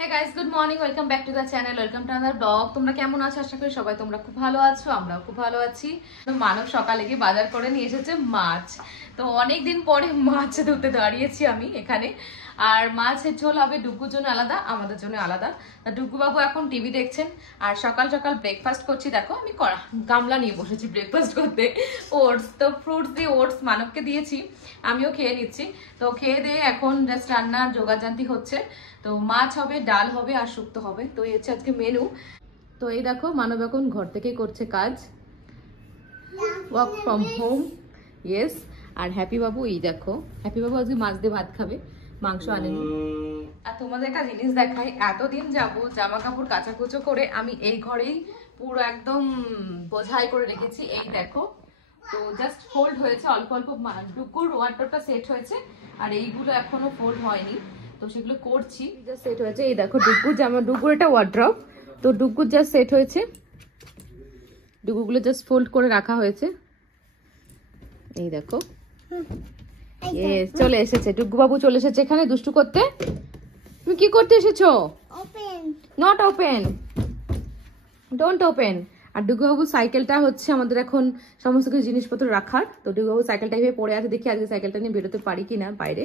Hey guys, good morning. Welcome back to the channel. Welcome to another vlog. তোমরা কেমন আছো? আশা করি সবাই তোমরা খুব ভালো আছো। আমরাও খুব ভালো আছি। তো মানব সকালে গিয়ে বাজার করে নিয়ে এসেছে মাছ। তো অনেক দিন পরে মাছ ধরতে দাঁড়িয়েছি আমি এখানে। আর মাছের ঝোল হবে ডুগুর জন্য আলাদা, আমাদের জন্য আলাদা। ডুগু বাবু এখন টিভি দেখছেন আর সকাল সকাল ব্রেকফাস্ট করছি। দেখো আমি গামলা নিয়ে বসেছি ব্রেকফাস্ট করতে। ওটস, তো ফ্রুটস দিয়ে ওটস মানবকে দিয়েছি, আমিও খেয়ে নিচ্ছি। তো খেয়ে দিয়ে এখন জাস্ট রান্নার জোগাড়যন্ত্র হচ্ছে। তো মাছ হবে, ডাল হবে আর শুক্তো হবে। তো এই হচ্ছে আজকে মেনু। তো এই দেখো মানব এখন ঘর থেকে করছে কাজ, ওয়ার্ক ফ্রম হোম। ইয়েস। আর হ্যাপি বাবু, এই দেখো হ্যাপি বাবু আজকে মাছ দিয়ে ভাত খাবে, মাংস আনেনি। আর তোমাদের একটা জিনিস দেখাই, এতদিন যাবো জামা কাপড় কাচাকুচো করে আমি এই ঘরেই পুরো একদম বোঝাই করে রেখেছি। এই দেখো, তো জাস্ট ফোল্ড হয়েছে অল্প অল্প। ডুকুর ওয়ার্ডরোবটা সেট হয়েছে আর এইগুলো এখনো ফোল্ড হয়নি, তো সেগুলো করছি। জাস্ট সেট হয়েছে। এই দেখো ডুগুর জামা, ডুগুর এটা ওয়ার্ড্রপ, তো ডুগুর জাস্ট সেট হয়েছে। ডুগুগুলো জাস্ট ফোল্ড করে রাখা হয়েছে। এই দেখো চলে এসেছে ডুগু বাবু, চলে এসেছে এখানে দুষ্টু করতে। তুমি কি করতে এসেছো? Open, not open, don't open. আর ডুগু বাবু সাইকেলটা হচ্ছে আমাদের এখন সমস্ত কিছু জিনিসপত্র রাখার। তো ডুগু বাবু সাইকেলটা এভাবে পড়ে আছে, দেখি আজকে সাইকেলটা নিয়ে বেরোতে পারি কিনা বাইরে।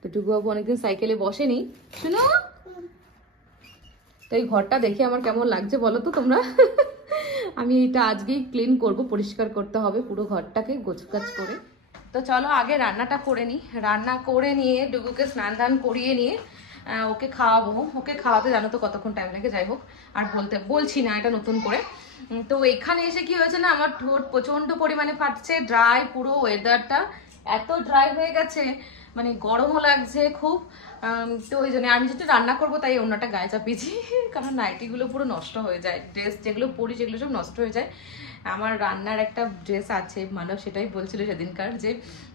তো ডুগু বাবু অনেকদিন সাইকেলে বসেনি। শোনো, তো এই ঘরটা দেখে আমার কেমন লাগছে বলো তো তোমরা? আমি এটা আজকেই ক্লিন করব, পরিষ্কার করতে হবে পুরো ঘরটাকে গোছগাছ করে। তো চলো আগে রান্নাটা করে নিই। রান্না করে নিয়ে ডুগুকে স্নান দান করিয়ে নিয়ে ওকে খাওয়াবো। ওকে খাওয়াতে জানো তো কতক্ষণ টাইম লাগে, যাই হোক আর বলছি না এটা নতুন করে। তো এখানে এসে কি হয়েছে না, আমার ঠোঁট প্রচন্ড পরিমাণে ফাটছে, ড্রাই, পুরো ওয়েদারটা এত ড্রাই হয়ে গেছে, মানে গরমও লাগছে খুব। তো ওই জন্য আমি যেটা রান্না করবো তাই অন্যটা গায়ে চাপিয়েছি, কারণ নাইটিগুলো পুরো নষ্ট হয়ে যায়, ড্রেস যেগুলো পরি যেগুলো সব নষ্ট হয়ে যায়। আমার রান্নার একটা ড্রেস আছে, মানব সেটাই বলছিল সেদিনকার যে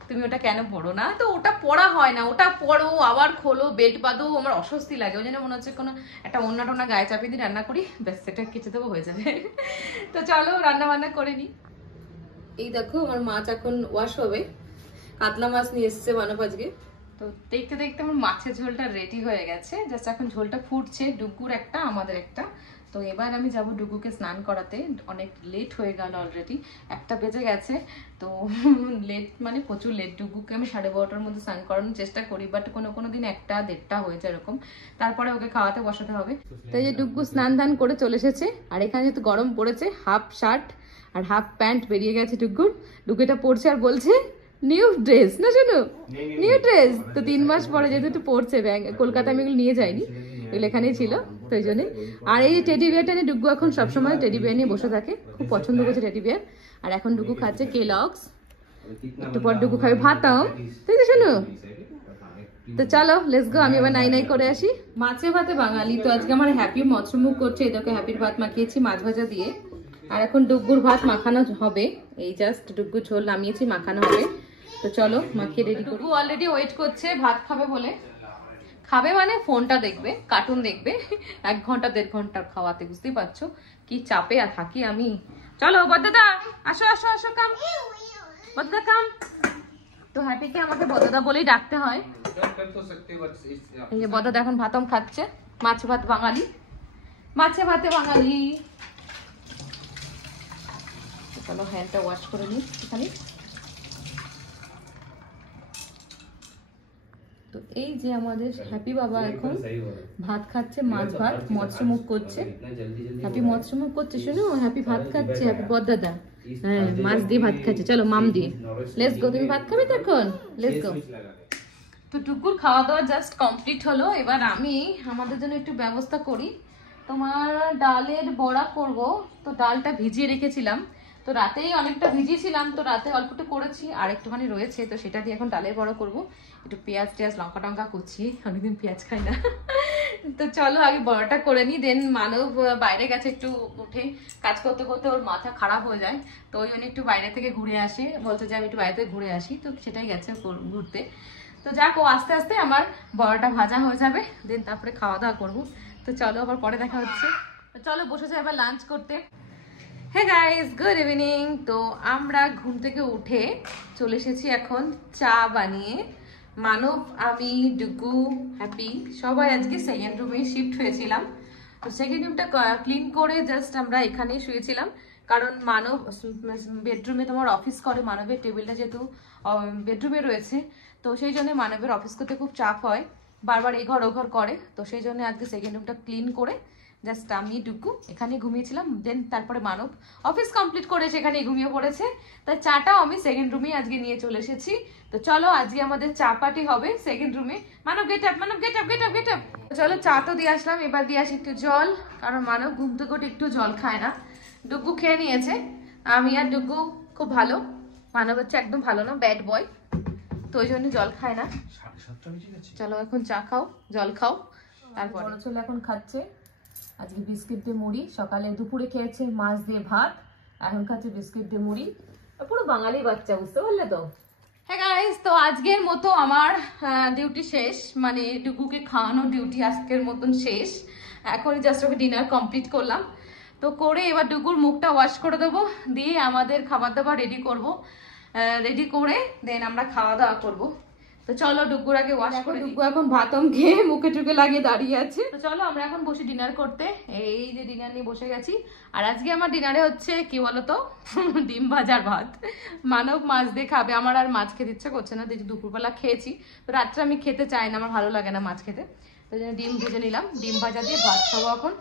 তুমি ওটা কেন পরো না। তো ওটা পরা হয় না, ওটা পরো আবার খোলো বেল্ট বাঁধো, আমার অস্বস্তি লাগে। ওই জন্য মনে হচ্ছে কোনো একটা অন্য টোনা গায়ে চাপিয়ে দিয়ে রান্না করি, ব্যাস সেটা কেচে দেবো, হয়ে যাবে। তো চলো রান্না বান্না করে নি। এই দেখো আমার মাছ এখন ওয়াশ হবে, কাতলা মাছ নিয়ে এসেছে মানব আজকে। তো দেখতে দেখতে আমার মাছের ঝোলটা রেডি হয়ে গেছে, জাস্ট এখন ঝোলটা ফুটছে। ডুগুর একটা, আমাদের একটা। তো এবার আমি যাব ডুগুকে স্নান করাতে, অনেক লেট হয়ে গেল অলরেডি, 1টা বেজে গেছে। তো লেট মানে প্রচুর লেট। ডুগুকে আমি 12:30টার মধ্যে স্নান করানোর চেষ্টা করি, বাট কোনো কোনো দিন 1টা 1:30টা হয়ে যায় এরকম। তারপরে ওকে খাওয়াতে বসাতে হবে। তো এই যে ডুগু স্নান দান করে চলে এসেছে। আর এখানে যেহেতু গরম পড়েছে, হাফ শার্ট আর হাফ প্যান্ট বেরিয়ে গেছে ডুগুর। ডুগু এটা পরছে আর বলছে নিউ ড্রেস না, শোনো নিউ ড্রেস। তো 3 মাস পরে যেহেতু একটু পড়ছে, কলকাতা আমি এগুলো নিয়ে যাইনি, এগুলো এখানেই ছিল, তো এই জন্যে। আর এই টেডি বিয়ারটা নিয়ে ডুগু এখন সবসময় টেডি বিয়ার নিয়ে বসে থাকে, খুব পছন্দ করছে টেডি বিয়ার। আর এখন ডুগু খাচ্ছে কেলগস, একটু পর ডুগু খাবে ভাতও, তাই তো শোনো। তো চলো লেটস গো, আমি এবার নাই নাই করে আসি। মাছে ভাতে বাঙালি, তো আজকে আমার হ্যাপি মৎস্যমুখ করছে। এই দেখো হ্যাপির ভাত মাখিয়েছি মাছ ভাজা দিয়ে। আর এখন ডুগুর ভাত মাখানো হবে, এই জাস্ট ডুগুর ঝোল নামিয়েছি, মাখানো হবে। তো চলো মাখিয়ে রেডি করি। ডুগু অলরেডি ওয়েট করছে ভাত খাবে বলে। খাবে মানে ফোনটা দেখবে, কার্টুন দেখবে, 1 ঘন্টা 1.5 ঘন্টার খাওয়াতে, বুঝতেই পারছো কি চাপে আর থাকি আমি। চলো বদ্দাদা আসো আসো আসো, কাম বদ্দাদা কাম। তো হ্যাপিকে আমাকে বদ্দাদা বলেই ডাকতে হয়। এই যে বদ্দাদা এখন ভাতম খাচ্ছে, মাছ ভাত বাঙালি, মাছে ভাতে বাঙালি। চলো হ্যান্ডটা ওয়াশ করে নিই এখানে। তো এই যে আমাদের হ্যাপি বাবা এখন ভাত খাচ্ছে, মাছ ভাত, মৎস্যমুখ করছে। হ্যাপি মৎস্যমুখ করছে, শুনো হ্যাপি ভাত খাচ্ছে, হ্যাপি বদ্দাদা, হ্যাঁ মাছ দিয়ে ভাত খাচ্ছে। চলো মাম দিয়ে, লেটস গো। তুমি ভাত খাবে তো এখন, লেটস গো। তো টুকুর খাওয়া দাওয়া জাস্ট কমপ্লিট হলো। এবার আমি আমাদের জন্য একটু ব্যবস্থা করি। তোমার ডালের বড়া করব। তো ডালটা ভিজিয়ে রেখেছিলাম, তো রাতেই অনেকটা ভিজিয়েছিলাম, তো রাতে অল্পটা করেছি আর একটুখানি রয়েছে, তো সেটা দিয়ে এখন ডালের বড়া করব। একটু পেঁয়াজ টেয়াজ লঙ্কা টঙ্কা কুচিয়ে, অনেকদিন পেঁয়াজ খাই না। তো চলো আগে বড়াটা করে নিই, দেন মানব বাইরে গেছে একটু, উঠে কাজ করতে করতে ওর মাথা খারাপ হয়ে যায়, তো ওই জন্য একটু বাইরে থেকে ঘুরে আসে, বলছে যে আমি একটু বাইরে থেকে ঘুরে আসি, তো সেটাই গেছে ঘুরতে। তো যাক, ও আস্তে আস্তে আমার বড়াটা ভাজা হয়ে যাবে, দেন তারপরে খাওয়া দাওয়া করবো। তো চলো আবার পরে দেখা হচ্ছে। তো চলো বসে যাই এবার লাঞ্চ করতে। হ্যাঁ গাইস, গুড ইভিনিং। তো আমরা ঘুম থেকে উঠে চলে এসেছি এখন চা বানিয়ে। মানব, আমি, ডুগু, হ্যাপি সবাই আজকে সেকেন্ড রুমে শিফট হয়েছিলাম। তো সেকেন্ড রুমটা ক্লিন করে জাস্ট আমরা এখানেই শুয়েছিলাম, কারণ মানব বেডরুমে তোমার অফিস করে, মানবের টেবিলটা যেহেতু বেডরুমে রয়েছে, তো সেই জন্য মানবের অফিস করতে খুব চাপ হয়, বারবার এই ঘর ও ঘর করে। তো সেই জন্য আজকে সেকেন্ড রুমটা ক্লিন করে জাস্ট আমি ডুগু এখানে ঘুমিয়েছিলাম। দেন তারপরে মানব অফিস কমপ্লিট করে সেখানে ঘুমিয়ে পড়েছে। তাই চাটাও আমি সেকেন্ড রুমে আজকে নিয়ে চলে এসেছি। তো চলো আজকে আমাদের চা পার্টি হবে সেকেন্ড রুমে। Manab get up, Manab get up, get up, get up. চলো চা তো দিয়ে আসলাম, এবার দিয়ে আসি একটু জল, কারণ মানব ঘুম থেকে উঠে একটু জল খায় না। ডুগু খেয়ে নিয়েছে, আমি আর ডুগু খুব ভালো, মানব হচ্ছে একদম ভালো না, ব্যাড বয়, তো ওই জন্য জল খায় না। চলো এখন চা খাও, জল খাও, তারপরে বড় ছেলে এখন খাচ্ছে আজকে বিস্কিট দিয়ে মুড়ি। সকালে দুপুরে খেয়েছে মাছ দিয়ে ভাত, এখন খাচ্ছে বিস্কিট দিয়ে মুড়ি। পুরো বাঙালি বাচ্চা, বুঝতে পারলে তো। হ্যাঁ গাইস, তো আজকের মতো আমার ডিউটি শেষ, মানে ডুগুকে খাওয়ানো ডিউটি আজকের মতন শেষ। এখন জাস্ট ওকে ডিনার কমপ্লিট করলাম, তো করে এবার ডুগুর মুখটা ওয়াশ করে দেবো, দিয়ে আমাদের খাবার দাবার রেডি করব। রেডি করে দেন আমরা খাওয়া দাওয়া করবো। তো চলো ডুগুর আগে ওয়াশ করে, ডুগু এখন ভাতম খেয়ে মুখে টুকে লাগিয়ে দাঁড়িয়ে আছে। তো চলো আমরা এখন বসে ডিনার করতে, এই যে ডিনার নিয়ে বসে গেছি। আর আজকে আমার ডিনারে হচ্ছে কি বলতো, ডিম ভাজার ভাত। মানব মাছ দিয়ে খাবে, আমার আর মাছ খেতে ইচ্ছা করছে না, দুপুরবেলা খেয়েছি, তো রাত্রে আমি খেতে চাই না, আমার ভালো লাগে না মাছ খেতে। তো ডিম ভেজে নিলাম, ডিম ভাজা দিয়ে ভাত খাবো এখন।